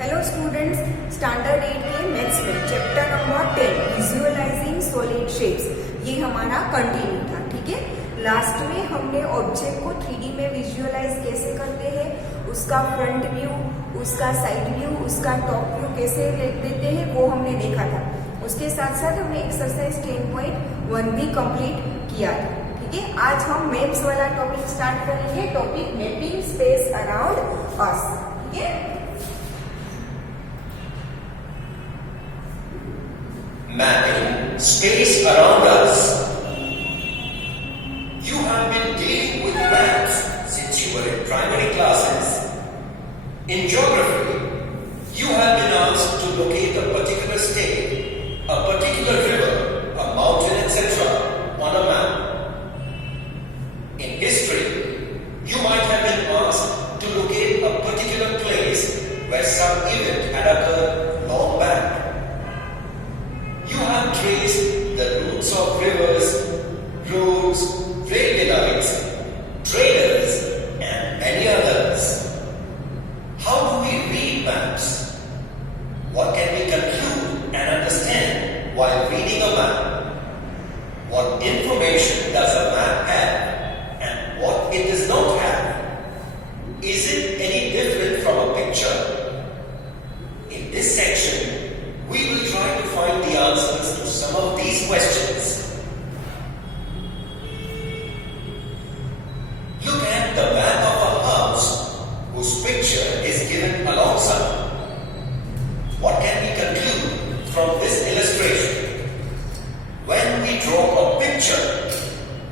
Hello students, standard 8 के maths में chapter number 10 visualising solid shapes, ये हमारा कंटिन्यू था। ठीक है, लास्ट में हमने ऑब्जेक्ट को 3D में विजुअलाइज कैसे करते हैं, उसका फ्रंट व्यू, उसका साइड व्यू, उसका टॉप व्यू कैसे देते हैं वो हमने देखा था। उसके साथ साथ हमने एक्सरसाइज 10.1 भी कंप्लीट किया था। ठीक है, आज हम मैप्स वाला टॉपिक स्टार्ट करेंगे। Topic mapping space around us. ठीक है, mapping space around us. You have been dealing with maps since you were in primary classes. In geography, you have been asked to locate a particular state, a particular river, a mountain, etc. on a map. In history, you might have been asked to locate a particular place where some event had occurred long back. You have traced the routes of rivers, roads, railway lines, traders, and many others. How do we read maps? What can we conclude and understand while reading a map? What information does a map have and what it does not have? Is it any different from a picture? In this section, we will try to find the answers to some of these questions. Look at the map of a house whose picture is given alongside. What can we conclude from this illustration? When we draw a picture,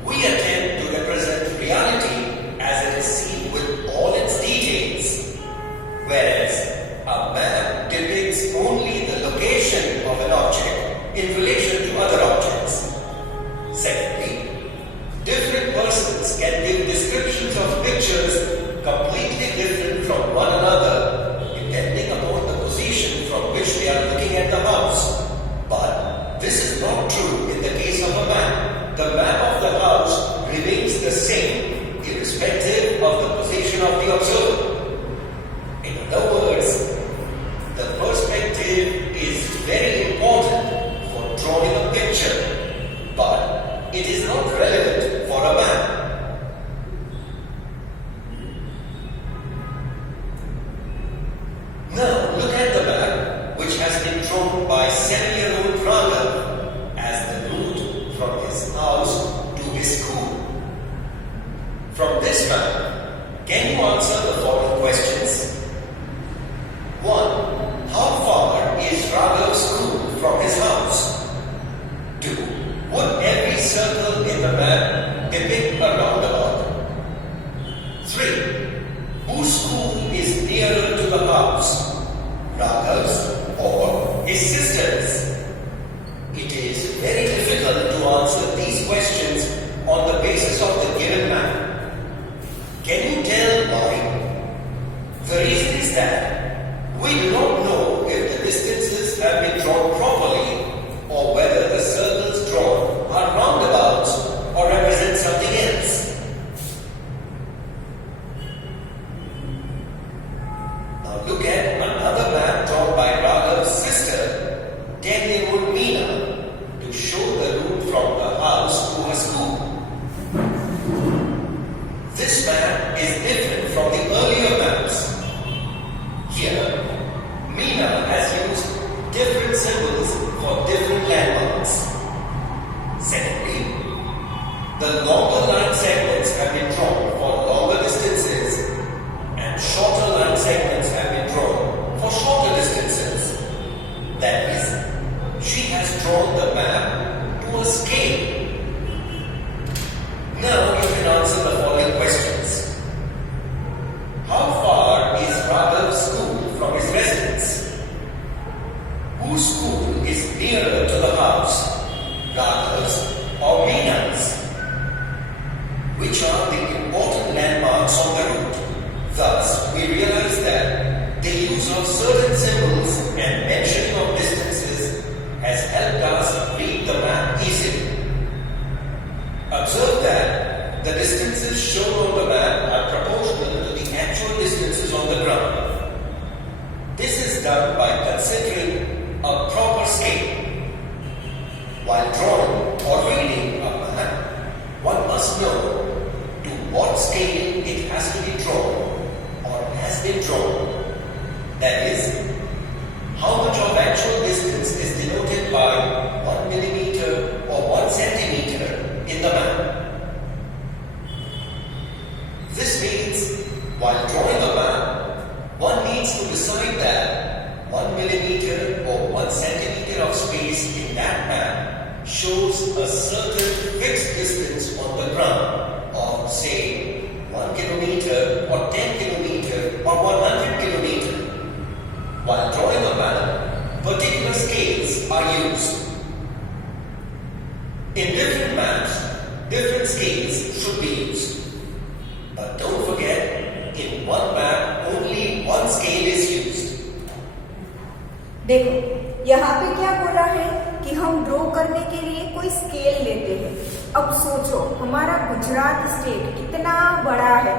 we attempt to represent reality as it is seen with all its details, whereas a map depicts only the location of an object in relation to other objects. Secondly, different persons can give descriptions of pictures completely different from one another depending upon the position from which they are looking at the house. But this is not true in the case of a map. The map of the house remains the same irrespective of the position of the observer. In other words, the perspective is very important for drawing a picture, but it is not relevant for a map. Now look at the map which has been drawn by 7-year-old Raghav as the route from his house to his school. From this map, can you answer the following questions? 1. How far is Raghav's school from his house? 2. Would every circle in the map depict a roundabout? 3. Whose school is nearer to the house? Raghav's or his sister's? It is very difficult to answer these questions on the basis of the given map. Can you tell why? The reason is that we do not know if the distances have been drawn properly or whether the circles drawn are roundabouts or represent something else. Now look at another map drawn by Raghav's sister, 10-year-old Meena, to show the route from the house to her school. This map is different from the earlier maps. Here, Meena has used different symbols for different landmarks. Secondly, the longer line segments have been drawn for longer distances and shorter line segments have been drawn for shorter distances. That is, she has drawn the map to a scale. Now you can answer the following questions. How far is Raghav's school from his residence? Whose school is nearer to the house, Raghav's or Meena's? Which are the important landmarks on the route? Thus, we realize that the use of certain symbols and mentioning of distances has helped us read the map easily. Observe that the distances shown on the map are proportional to the actual distances on the ground. This is done by considering a proper scale. While drawing or reading a map, one must know to what scale it has to be drawn or has been drawn. That is, how much of actual distance is denoted by 1 millimeter or 1 centimeter in the map. This means, while drawing a map, one needs to decide that 1 millimeter or 1 centimeter of space in that map shows a certain fixed distance on the ground of, say, 1 kilometer or 10 kilometer or 100 kilometer. While drawing a map, particular scales are used. In different maps, different scales should be used. But don't forget, in one map, only one scale is used. देखो यहाँ पे क्या बोला है कि हम draw करने के लिए कोई स्केल लेते हैं। अब सोचो हमारा गुजरात स्टेट कितना बड़ा है,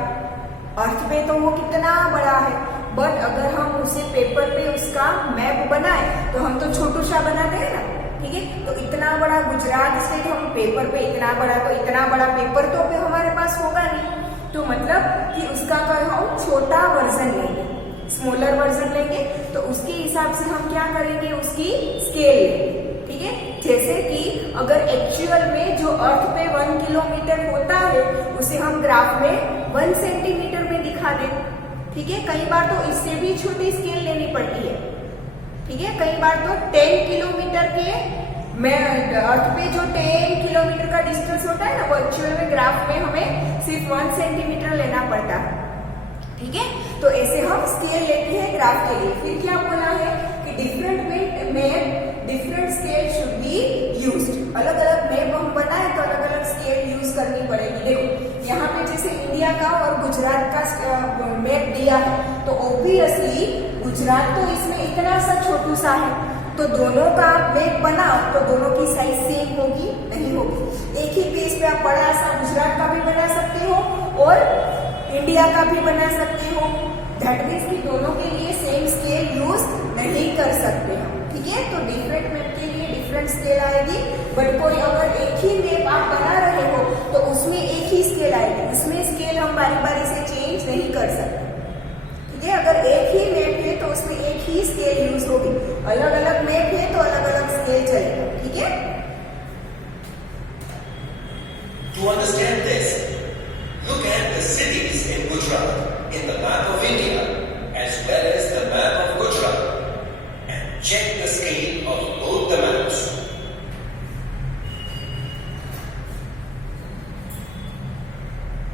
अर्थ पे तो वो कितना बड़ा है, बट अगर हम उसे पेपर पे उसका मैप बनाए तो हम तो छोटू सा बनाते हैं ना, ठीक है। तो इतना बड़ा गुजरात स्टेट हम पेपर पे इतना बड़ा पेपर तो पे हमारे पास होगा नहीं, तो मतलब कि उसका हम छोटा वर्जन लेंगे, स्मॉलर वर्जन लेंगे, तो उसके हिसाब से हम क्या करेंगे, उसकी स्केल लेंगे, ठीक है। जैसे कि अगर एक्चुअल में जो अर्थ पे 1 किलोमीटर होता है उसे हम ग्राफ में 1 सेंटीमीटर में दिखा दें, ठीक है। कई बार तो इससे भी छोटी स्केल लेनी पड़ती है, ठीक है। कई बार तो 10 किलोमीटर के अर्थ पे जो 10 किलोमीटर का डिस्टेंस होता है ना, वो एक्चुअल में ग्राफ में हमें सिर्फ 1 सेंटीमीटर लेना पड़ता है, ठीक है। तो ऐसे हम स्केल लेते हैं ग्राफ के लिए। फिर क्या बोला है कि different map different scale should be used. अलग अलग मैप हम बनाए तो अलग अलग स्केल यूज करनी पड़ेगी। देखो यहाँ पे जैसे इंडिया का और गुजरात का मैप दिया है, तो ऑब्वियसली गुजरात तो इसमें इतना सा छोटू सा है, तो दोनों का मैप बनाओ तो दोनों की साइज सेम होगी नहीं होगी। एक ही पेज पे आप बड़ा सा गुजरात का भी बना सकते हो और इंडिया का भी बना सकते हो, दैट मीन्स कि दोनों के लिए सेम स्केल यूज नहीं कर सकते हम, ठीक है। तो डिफरेंट मैप के लिए डिफरेंट स्केल आएगी, बट कोई अगर एक ही मैप आप बना रहे हो तो उसमें एक ही स्केल आएगी, इसमें स्केल हम बारी बारी से चेंज नहीं कर सकते, ठीक है। अगर एक ही मैप है तो उसमें एक ही स्केल यूज होगी, अलग अलग मैप है तो अलग अलग स्केल चलेगा, ठीक है। To understand this, look at the cities in Gujarat in the map of India as well as the map of Gujarat and check the scale of both the maps.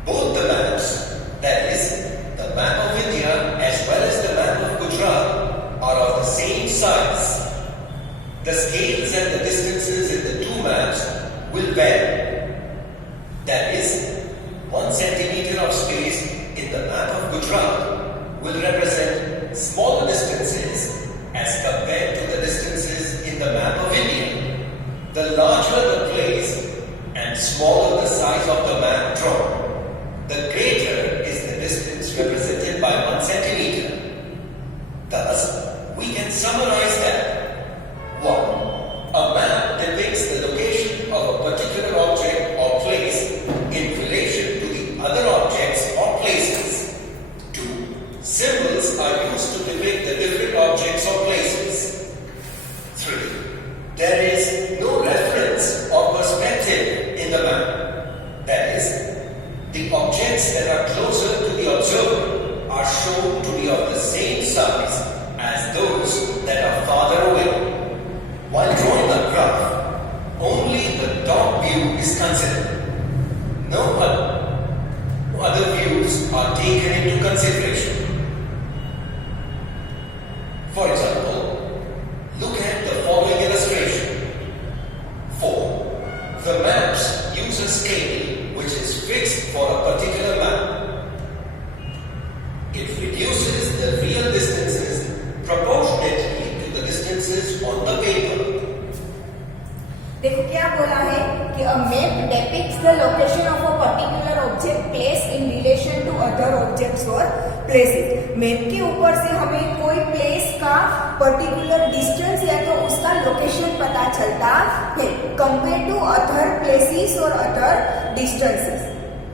Both the maps, that is, the map of India as well as the map of Gujarat, are of the same size. The scales and the distances in the two maps will vary. That is, 1 centimeter of space in the map of Gujarat will represent smaller distances as compared to the distances in the map of India. The larger the place and smaller the size of the map drawn, the greater is the distance represented by 1 centimeter. Thus, we can summarize that 1. A map depicts the location of a particular object or place in relation to the other objects or places. 2. Symbols are used to depict the different objects or places. 3. There is no reference or perspective in the map. That is, the objects that are closer to the observer are shown to be of the same size as those that are farther away. While drawing a graph, only the top view is considered. No other views are taken into consideration. For example, look at the following illustration. 4. The maps use a scale which is fixed for a particular map. It reduces the real distances proportionately to the distances on the paper. देखो क्या बोला है कि a map depicts the location of a particular object place in relation to other objects or places. Map के ऊपर से हमें कोई प्लेस का पर्टिकुलर डिस्टेंस या तो उसका लोकेशन पता चलता है कंपेयर टू अदर प्लेसेस और अदर डिस्टेंसेस।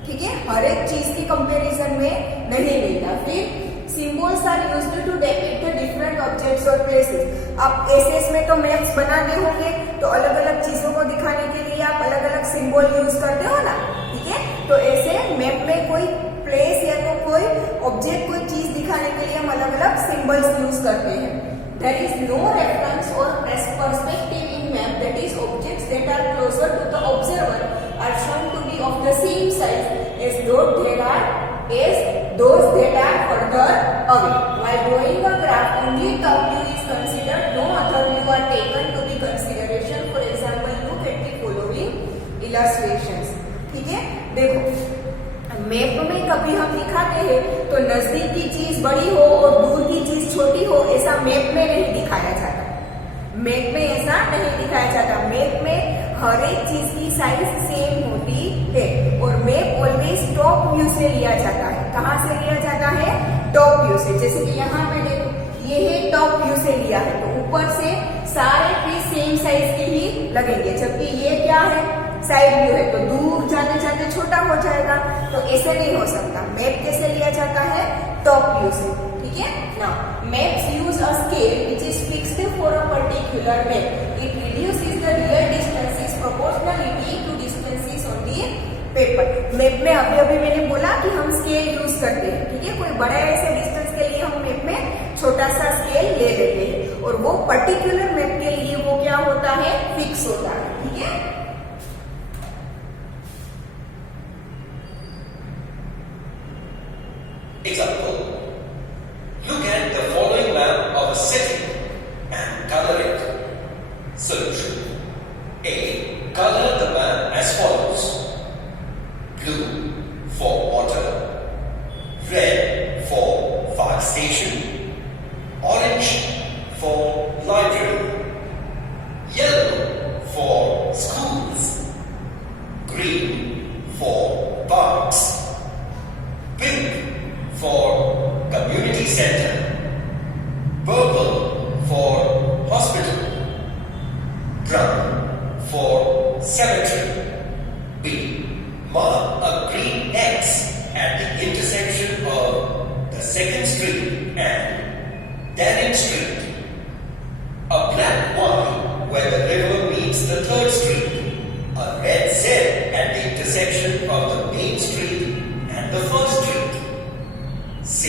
ठीक है, हर एक चीज की कंपैरिजन में नहीं मिलता। फिर symbols are used to depict the different objects और प्लेसेस। आप एसएस में तो मैप्स बनाते होंगे, तो अलग अलग चीजों को दिखाने के लिए आप अलग अलग सिंबल यूज करते हो ना। ठीक है, तो ऐसे मैप में कोई प्लेस या तो कोई ऑब्जेक्ट कोई चीज दिखाने के लिए हम अलग अलग सिंबल्स यूज करते हैं। There is no reference or perspective in map, that is objects that are closer to the observer are shown to be of the same size as those that are further away. While drawing a graph, only top view is considered. No other view are taken to be consideration. For example, look at the following illustrations. ठीक है, देखो map में कभी हम दिखाते हैं तो नजदीक की चीज बड़ी हो और दूर की चीज छोटी हो, ऐसा मैप में नहीं दिखाया जाता। मैप में ऐसा नहीं दिखाया जाता। मैप में हर एक चीज की साइज सेम होती है और मैप ऑलवेज टॉप व्यू से लिया जाता है। कहाँ से लिया जाता है? टॉप व्यू से। जैसे कि यहाँ पे देखो, ये है टॉप व्यू से लिया है, तो ऊपर से सारे ट्री सेम साइज के ही लगेंगे, जबकि ये क्या है? साइड व्यू है, तो दूर जाते जाते छोटा हो जाएगा। तो ऐसे नहीं हो सकता। मैप कैसे लिया जाता है? टॉप व्यू से। ठीक है, now maps use a scale which is fixed for a particular map. It reduces the real distances proportionality to distances on the paper. Map में अभी अभी मैंने बोला कि हम स्केल यूज करते हैं। ठीक है, कोई बड़े ऐसे डिस्टेंस के लिए हम मैप में छोटा सा स्केल ले लेते हैं और वो पर्टिकुलर मैप के लिए वो क्या होता है? फिक्स होता है। ठीक है, example, look at the following map of a city and color it. Solution: A. Color the map as follows: blue for water, red for fire station, orange for library, yellow for schools, green for parks, pink for community center, purple for hospital, brown for cemetery. B. Mark a green X at the intersection of the 2nd Street and Danning Street, a black Y where the river meets the 3rd Street, a red Z at the intersection of the main street and the 1st Street. C.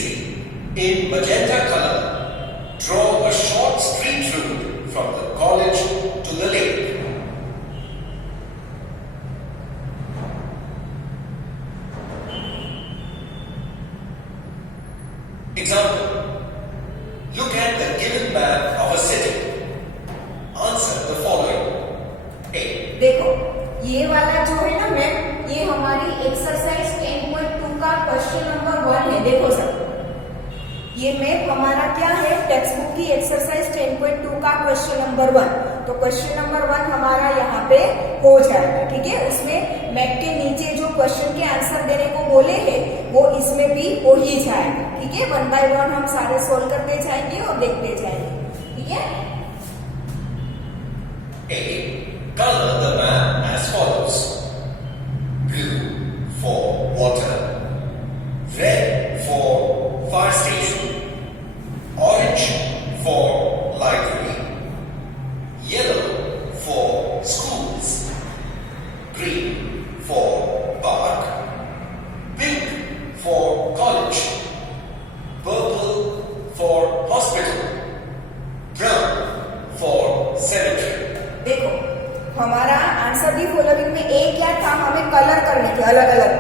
In magenta color, draw a short street route from the college to the lake. Example: look at the given map of a city. Answer the following. A. देखो ये वाला जो है ना map, ये हमारी exercise 10.2 का question number 1 है। देखो सर, ये मैप हमारा क्या है? टेक्स्ट बुक की एक्सरसाइज 10.2 का क्वेश्चन नंबर 1। तो क्वेश्चन नंबर 1 हमारा यहाँ पे हो जाएगा। ठीक है, उसमें मैप के नीचे जो क्वेश्चन के आंसर देने को बोले हैं वो इसमें भी हो ही जाएगा। ठीक है, 1 by 1 हम सारे सोल्व करते जाएंगे और देखते जाएंगे। ठीक है, A. Color the map as follows: blue for water, red for fire station, orange for library, yellow for schools, green for park, pink for college, purple for hospital, brown for cemetery. देखो हमारा answer the following में ए क्या था? हमें colour करने थे अलग अलग।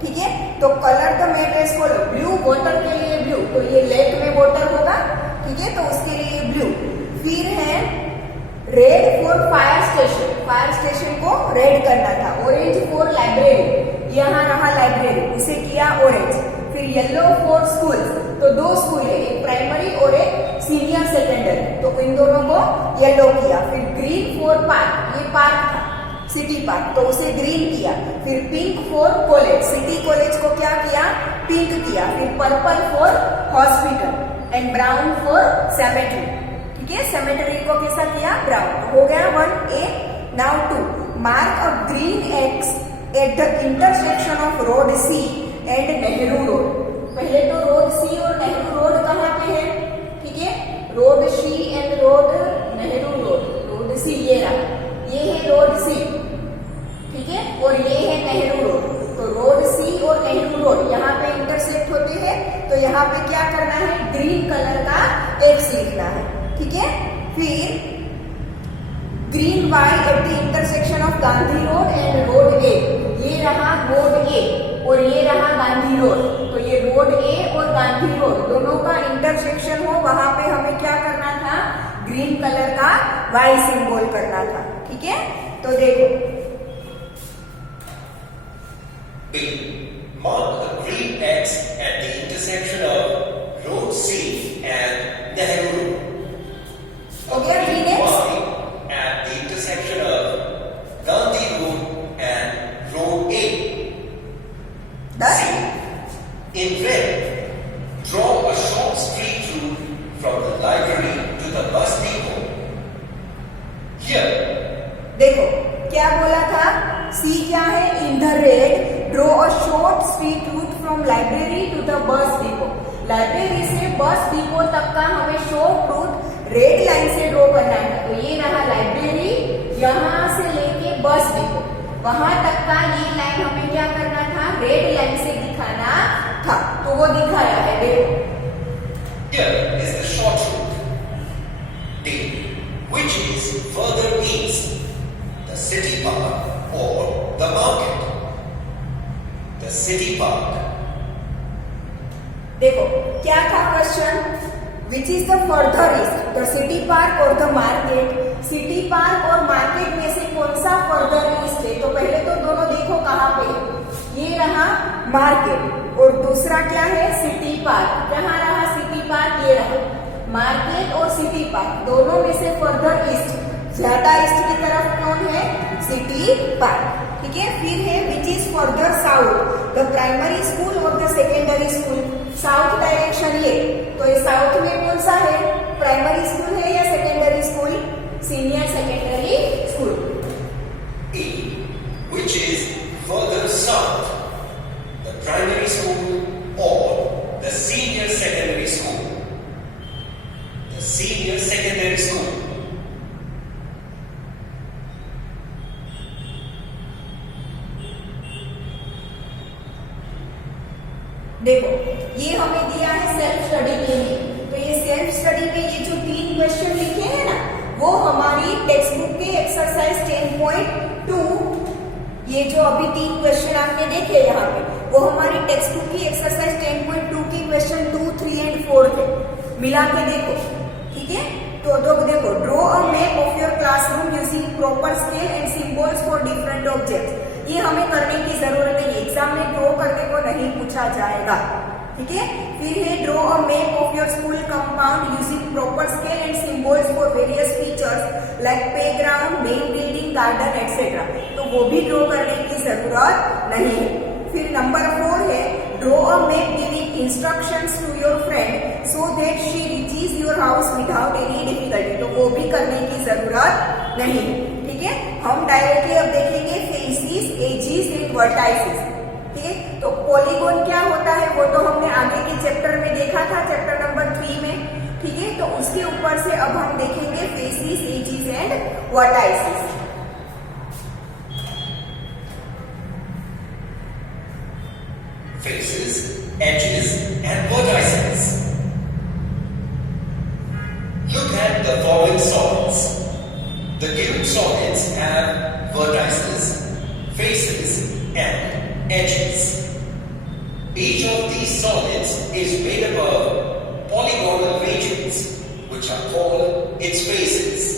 ठीक है, तो colour the map as follow: blue water के लिए ब्लू, तो ये लेक में वाटर होगा। ठीक है, तो उसके लिए ब्लू। फिर है red for fire station, fire station को रेड करना था। ऑरेंज फॉर लाइब्रेरी, यहाँ रहा लाइब्रेरी, उसे किया ऑरेंज। फिर येलो फॉर स्कूल, तो 2 स्कूल है, एक प्राइमरी और एक सीनियर सेकेंडरी, तो इन दोनों को येलो किया। फिर ग्रीन फॉर पार्क, ये पार्क था सिटी पार्क, तो उसे ग्रीन किया। फिर pink for college, city college को क्या किया? पिंक किया। फिर purple for hospital and brown for cemetery. ठीक है, सिमेट्री को कैसा किया, ब्राउन। हो गया 1A। Now 2, mark a green X at the intersection of road C and Nehru road. पहले तो रोड सी और नेहरू रोड कहाँ पे है, ठीक है, road C and road Nehru road. Road C ये रहा, ये है रोड सी, ठीक है, और ये है नेहरू रोड। तो रोड सी और नेहरू रोड यहाँ पे इंटरसेक्ट होते हैं, तो यहाँ पे क्या करना है, ग्रीन कलर का एक्स लिखना है, ठीक है। फिर green Y at the intersection of Gandhi road and road A. ये रहा रोड ए और ये रहा गांधी रोड। तो ये रोड ए और गांधी रोड दोनों का इंटरसेक्शन हो, वहां पे हमें क्या करना था, ग्रीन कलर का वाई सिंबल करना था, ठीक है। तो देखो, B. Mark the green X at the intersection of Road C and Nehru Road. हो गया green X? Y at the intersection of Gandhi Road and Road A. Done? C. In red, draw a short straight route from the library to the bus depot. Here. देखो क्या बोला था, C क्या है, in the red draw a short street route from library to the bus depot. Library से bus depot तक का हमें शॉर्ट रूट रेड लाइन से ड्रॉ करना है। तो ये रहा लाइब्रेरी, यहाँ से लेके बस डिपो वहां तक का ये लाइन हमें क्या करना था, रेड लाइन से दिखाना था। तो वो दिखाया है, देखो। Here is the short route. D. Which is further east, the city park or the market? The city park. देखो क्या था question, which is the further east, the city park और द मार्केट। सिटी पार्क और market में से कौन सा further east है, तो पहले तो दोनों देखो कहाँ पे है, ये रहा मार्केट और दूसरा क्या है, सिटी पार्क। कहाँ रहा सिटी पार्क, ये रहा मार्केट और सिटी पार्क दोनों में से फर्दर ईस्ट, ज्यादा ईस्ट की तरफ कौन है, सिटी पार्क, ठीक है। फिर है which is further south, the primary school और the secondary school. South direction ये, तो ये साउथ में कौन सा है, प्राइमरी स्कूल है या secondary school, senior secondary school. E. Which is further south, the primary school or the senior secondary school? The senior secondary school. देखो ये हमें दिया है सेल्फ स्टडी के लिए, तो ये सेल्फ स्टडी में ये जो 3 क्वेश्चन लिखे हैं ना, वो हमारी टेक्स्ट बुक के एक्सरसाइज 10.2, ये जो अभी 3 क्वेश्चन आपने देखे यहाँ पे, वो हमारी टेक्स्ट बुक की एक्सरसाइज 10.2 की क्वेश्चन 2, 3 एंड 4 थे। मिला के देखो, ठीक है। तो देखो, draw a map of your classroom using proper scale and symbols for different objects. ये हमें करने की जरूरत नहीं, एग्जाम में ड्रॉ करने को नहीं पूछा जाएगा, ठीक है। फिर है draw a map of your school compound using proper scale and symbols for various features like playground, main building, garden etcetera. तो वो भी ड्रॉ करने की जरूरत नहीं है। फिर नंबर 4 है draw a map giving instructions to your friend so that she reaches your house without any difficulty. तो वो भी करने की जरूरत नहीं है, ठीक है। हम डायरेक्टली अब देखेंगे फेसिस, एजिस एंड वर्टाइसिस, ठीक है। तो पॉलीगॉन क्या होता है वो तो हमने आगे के चैप्टर में देखा था, चैप्टर नंबर 3 में, ठीक है। तो उसके ऊपर से अब हम देखेंगे faces, edges and vertices. Faces, edges and vertices. Look at the following solids. The given solids have vertices, faces and edges. Each of these solids is made up of polygonal regions which are called its faces.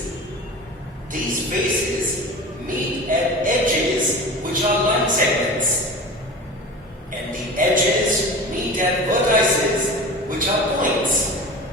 These faces meet at edges which are line segments. And the edges meet at vertices which are points.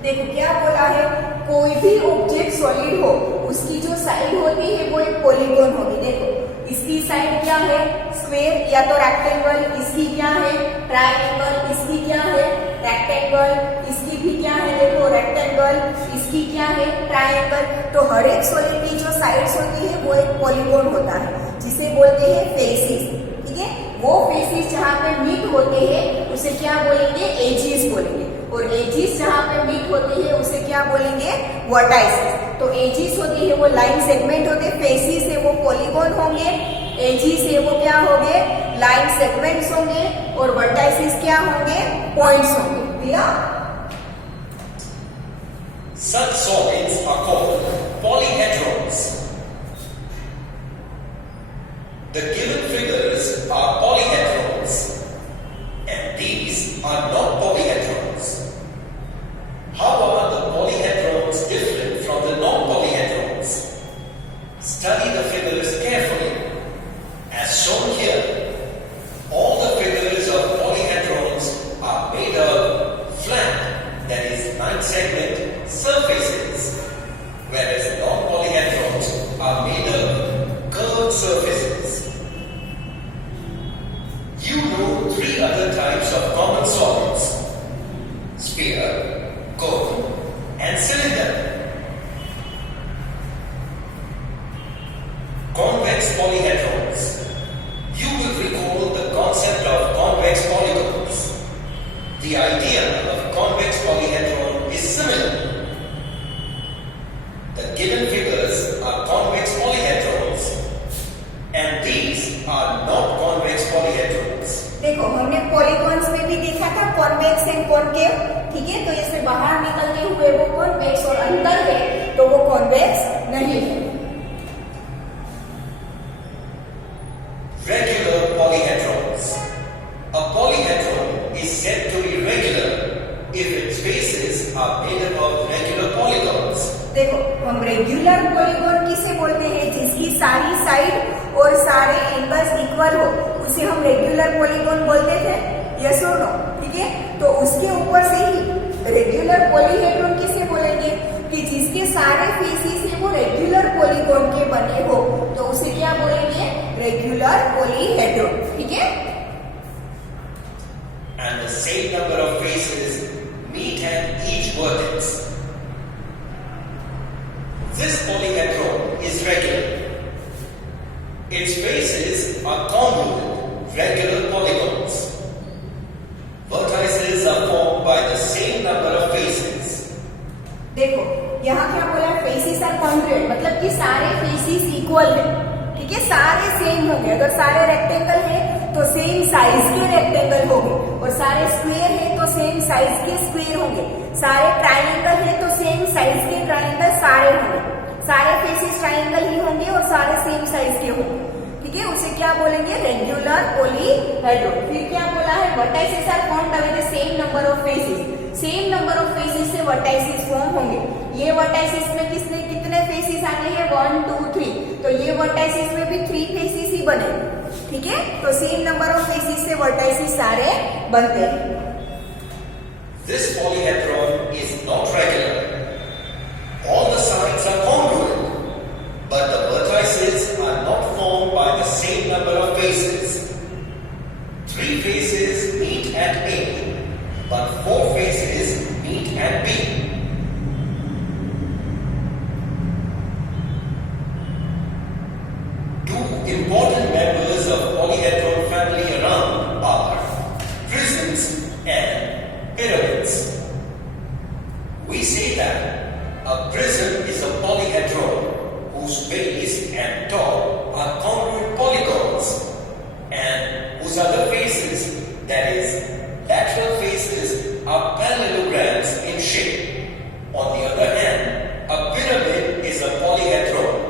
देखो क्या बोला है, कोई भी object solid हो उसकी जो side होती है वो एक पॉलीगॉन होगी। देखो इसकी साइड क्या है, स्क्वायर या तो रेक्टेंगल, इसकी क्या है ट्रायंगल, इसकी क्या है रेक्टेंगल, इसकी भी क्या है देखो रेक्टेंगल, इसकी क्या है ट्रायंगल। तो हर एक सॉलिड की जो साइड्स होती है वो एक पॉलीगॉन होता है जिसे बोलते हैं फेसिस। ठीक है, वो फेसिस जहाँ पे मीट होते हैं उसे क्या बोलेंगे, एजिस बोलेंगे। और एजिस जहाँ पे मीट होती है उसे क्या बोलेंगे, वर्टाइसिस। तो एजिस होती है वो लाइन सेगमेंट होते, फेसिस है वो पॉलीगॉन होंगे, एजिस है वो क्या होंगे, लाइन सेगमेंट्स होंगे, और वर्टाइसिस क्या होंगे, पॉइंट्स होंगे। Clear? Such solids are called polyhedrons. The given figures are polyhedrons, and these are not polyhedrons. How are the polyhedrons different from the non-polyhedrons? Study the figures carefully. As shown here, all the figures of polyhedrons are made of flat, that is 9-segment surfaces, whereas non-polyhedrons are made of curved surfaces. You know 3 other types of common solids: sphere, cone, and cylinder. Convex polyhedrons. You will recall the concept of convex polygons. The idea of convex polyhedron is similar. The given figures are convex polyhedrons, and these are not convex polyhedrons. देखो हमने polygons में भी देखा था convex and concave. ठीक है, तो इससे बाहर निकलते हुए वो कॉन्वेक्स और अंदर है तो वो कॉन्वेक्स नहीं है। Regular polyhedrons. A polyhedron is said to be regular if its faces are made up of regular polygons. देखो हम रेगुलर पॉलीगॉन किसे बोलते हैं, जिसकी सारी साइड और सारे एंगल्स इक्वल हो उसे हम रेगुलर पॉलीगॉन बोलते थे। यस और नो? ठीक है, तो उसके ऊपर से ही रेगुलर पॉलीहेड्रॉन किसे बोलेंगे, कि जिसके सारे फेसिस है वो रेगुलर पॉलीगॉन के बने हो तो उसे क्या बोलेंगे, रेगुलर पॉलीहेड्रॉन। ठीक है, And the same number of faces meet at each vertex. This polyhedron is regular. Its faces are congruent, regular polygons. Vertices are formed by the same number of faces. देखो यहाँ क्या बोला, faces are congruent, मतलब कि सारे faces equal है। ठीक है, सारे सेम होंगे। अगर सारे रेक्टेंगल है तो सेम साइज के रेक्टेंगल होंगे, और सारे स्क्वायर है तो सेम साइज के स्क्वायर होंगे, सारे ट्राइंगल है तो सेम साइज के ट्राइंगल सारे होंगे, सारे फेसिस ट्राइंगल ही होंगे और सारे सेम साइज के होंगे। ठीक है, उसे क्या बोलेंगे, रेगुलर पॉलीहेड्रॉन। फिर क्या बोला है, vertices are formed with the same number of faces. Same number of faces से वर्टाइसेस फॉर्म होंगे। ये वर्टाइसेस में कितने फेसिस आते हैं, 1 2 3, तो ये वर्टाइसेस में भी 3 फेसिस ही बने। ठीक है, तो सेम नंबर ऑफ फेसिस से वर्टाइसेस सारे बनते हैं। This polyhedron is not regular. All the sides are congruent, but the vertices are not formed by the same number of faces. 3 faces meet at A, but 4 faces meet at B. Two important members of polyhedron family around are prisms and pyramids. We say that a prism is a polyhedron whose base and top are congruent polygons and whose other faces, that is, lateral faces, are parallelograms in shape. On the other hand, a pyramid is a polyhedron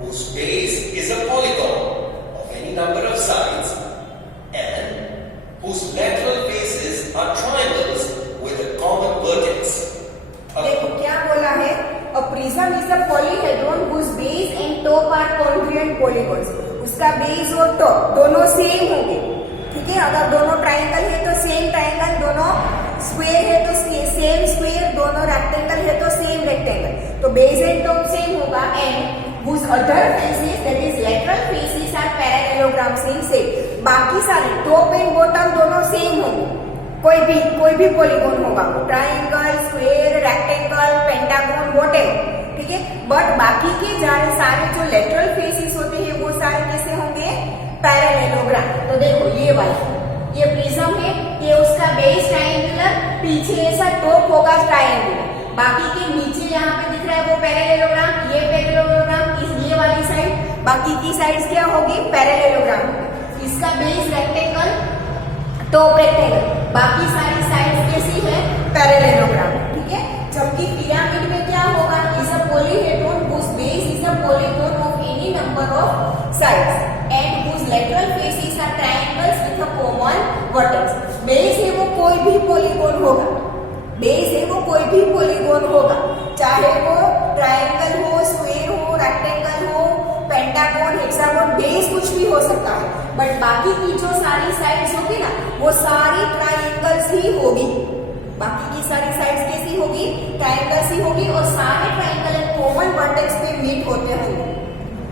whose base is a polygon of any number of sides and whose lateral faces are triangles with a common vertex. देखो क्या बोला है, a prism is a polyhedron whose base and top are congruent polygons. उसका base और top दोनों same होंगे। ठीक है, अगर दोनों ट्राइंगल है तो सेम ट्राइंगल, दोनों स्क्वायर है तो सेम स्क्वायर, दोनों रेक्टेंगल है तो सेम रेक्टेंगल। तो बेस एंड टॉप सेम होगा, and whose other faces, that is lateral faces, are parallelograms in shape. बाकी सारे टॉप एंड बॉटम दोनों सेम होंगे। कोई भी पॉलीगॉन होगा, triangle, square, rectangle, pentagon, whatever, ठीक है। बट बाकी के सारे जो लेटरल फेसेस होते हैं वो सारे कैसे होंगे, पैरेललोग्राम। तो देखो ये प्रिज्म है, ये उसका बेस ट्राइंगुलर, पीछे ऐसा टॉप होगा ट्राइंगुलर, बाकी के नीचे यहाँ पे दिख रहा है वो पैरेललोग्राम, ये पैरेललोग्राम, ये वाली साइड, बाकी की साइड्स क्या होगी, पैरेललोग्राम। इसका बेस रेक्टेंगल, टॉप रेक्टेंगल, बाकी सारी साइड्स कैसी है, पैरेललोग्राम, ठीक है। जबकि पिरामिड में क्या होगा, is a polyhedron whose base is a polygon of any number of sides and whose lateral faces are triangles with a common vertex। Base है वो कोई भी पॉलीगॉन होगा, बेस है वो कोई भी पॉलीगॉन होगा, चाहे वो ट्राइंगल हो, स्क्वायर हो, रेक्टेंगल हो, पेंटागन, हेक्सागन, बेस कुछ भी हो सकता है। बट बाकी की जो सारी साइड्स होगी ना, वो सारी ट्राइंगल्स ही होगी, बाकी की सारी साइड्स कैसी होगी, ट्राइंगल्स ही होगी, और सारे ट्राइंगल एक कॉमन वर्टेक्स पे मीट होते होंगे,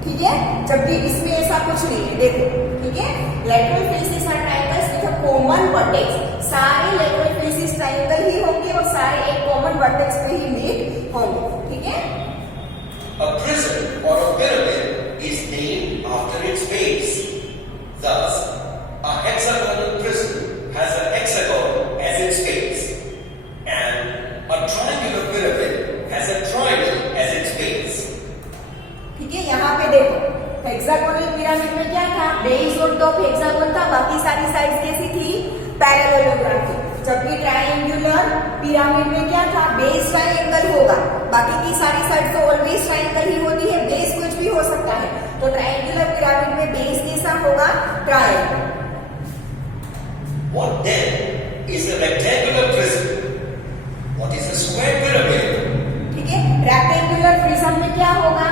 ठीक है। जबकि इसमें ऐसा कुछ नहीं है, देखो, ठीक है। Lateral faces are triangles with a common vertex, सारे लेटरल फेसेस ट्राइंगल ही होंगे और सारे एक कॉमन वर्टेक्स पे ही मीट होंगे, ठीक है। A prism or a pyramid is named after its base. Thus, a hexagonal prism has a hexagon as its base, and a triangular pyramid has a triangle as its base. ठीक है, यहाँ पे देखो, hexagonal pyramid में क्या था, base और top hexagon था, बाकी सारी साइड्स कैसी थी, पैरेललोग्राम थी। जबकि ट्रायंगुलर पिरामिड में क्या था, बेस ट्रायंगल होगा, बाकी की सारी साइड तो ऑलवेज ट्रायंगल ही होती है, बेस कुछ भी हो सकता है। तो ट्रायंगुलर पिरामिड में बेस कैसा होगा, triangle. What then is a rectangular prism? What is a square pyramid? ठीक है, रेक्टेंगुलर प्रिज्म में क्या होगा,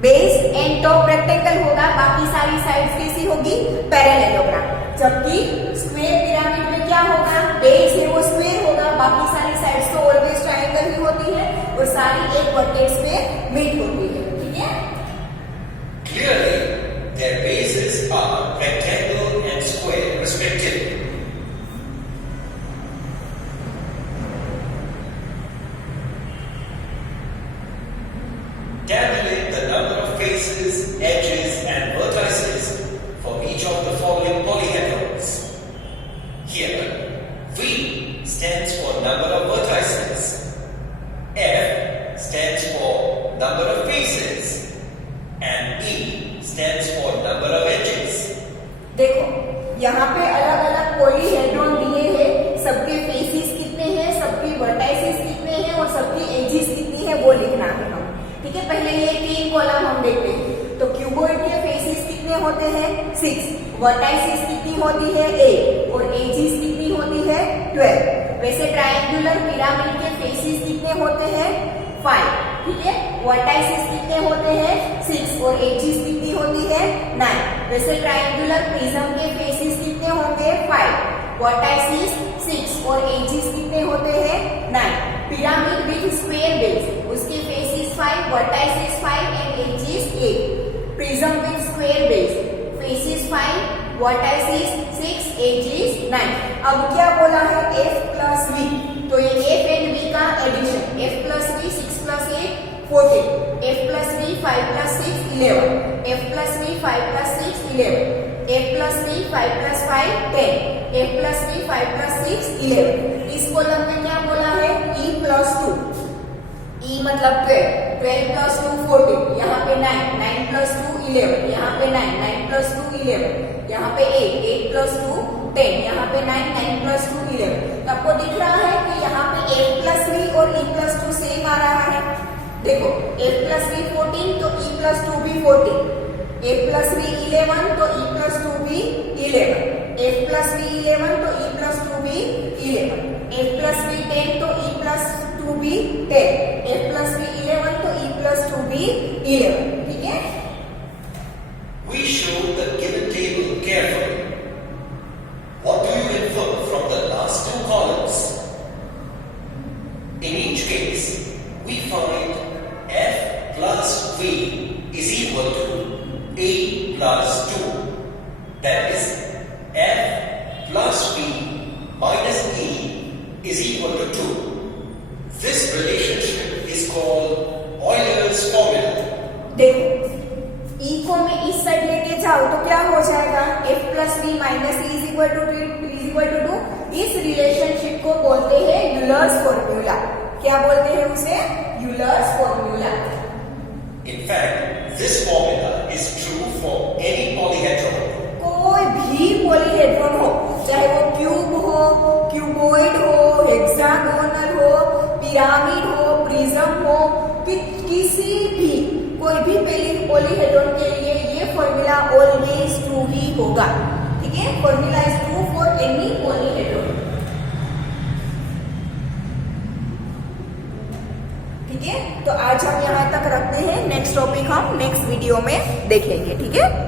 बेस एंड टॉप रेक्टेंगल होगा, बाकी सारी साइड्स कैसी होगी, पैरेललोग्राम। जबकि स्क्वायर पिरामिड में क्या होगा, बेस है वो स्क्वायर होगा, बाकी सारी साइड्स तो ऑलवेज ट्रायंगल ही होती है और सारी एक वर्टेक्स पे मीट होती है, ठीक है। Clearly, their bases are rectangle and square respectively. Tabulate the number of faces, edges, and vertices for each of the following polyhedrons. Here, V stands for number of vertices, F stands for number of faces, and E stands for number of edges. देखो, यहाँ पे अलग अलग polyhedron दिए हैं, सबके faces कितने हैं, सबकी वर्टाइसेस कितने हैं और सबकी एजेस कितनी है वो लिखना है हम, ठीक है। पहले ये 3 कॉलम हम देखते हैं। तो क्यूबॉइड के फेसेस कितने होते हैं, 6, वर्टाइसेस कितनी होती है, 8, और एजेस कितनी होती है, 12। वैसे ट्रायंगुलर पिरामिड के फेसेस कितने होते हैं, 5, ठीक है। वर्टाइसेस कितने होते हैं, 6, और एजेस कितनी होती है, 9। वैसे ट्रायंगुलर प्रिज्म के फेसेस कितने होंगे, 5, वर्टाइसेस 6 और एजेस कितने होते हैं, 9। पिरामिड विद स्क्वायर बेस, उसके faces 5, vertices 5 and edges 8। Prism with square base, faces 5, vertices 6, edges 9। अब क्या बोला है, F प्लस V, तो ये F एंड V का addition, F plus V 6 plus 8 14, F plus V 5 plus 6 11, F plus V 5 plus 6 11, F plus V 5 plus 5 10, F plus V 5 plus 6 11। इस column में क्या बोला है, E प्लस 2, E मतलब 12, 12 plus 2 14, यहाँ पे 9, 9 प्लस 2 11, यहाँ पे 9, 9 प्लस 2 11, यहाँ पे 8, 8 प्लस 2 10, यहाँ पे 9, 9 प्लस 2 11। तो आपको दिख रहा है कि यहाँ पे F प्लस V और E प्लस 2 सेम आ रहा है। देखो, F प्लस V 14 तो E प्लस 2 भी 14, F प्लस V 11 तो E प्लस 2 भी 11, F प्लस V 11 तो E प्लस 2 भी 11, F प्लस V 10 तो E प्लस 2 भी 10, F प्लस V 11 तो E प्लस 2 भी 11, ठीक है। We show the given table carefully. What do you infer from the last 2 columns? In each case, we find F plus V is equal to A plus 2. That is, F plus V देखो E को मैं इस side लेके जाऊं तो क्या हो जाएगा, F plus B minus E is equal to 2। इस रिलेशनशिप को बोलते हैं यूलर्स फॉर्मूला। क्या बोलते हैं उसे? Euler's formula. In fact, this formula is true for any polyhedron. कोई भी पॉलीहेड्रॉन हो, चाहे वो क्यूब हो, क्यूबॉइड हो, हेक्सागोनल हो, पिरामिड हो, प्रिज्म हो, किसी भी कोई भी पॉलीहेड्रॉन के लिए ये फॉर्मूला ऑलवेज ट्रू ही होगा। ठीक है, formula is true for any polyhedron. ठीक है, तो आज हम यहाँ तक रखते हैं। नेक्स्ट टॉपिक हम नेक्स्ट वीडियो में देखेंगे। ठीक है।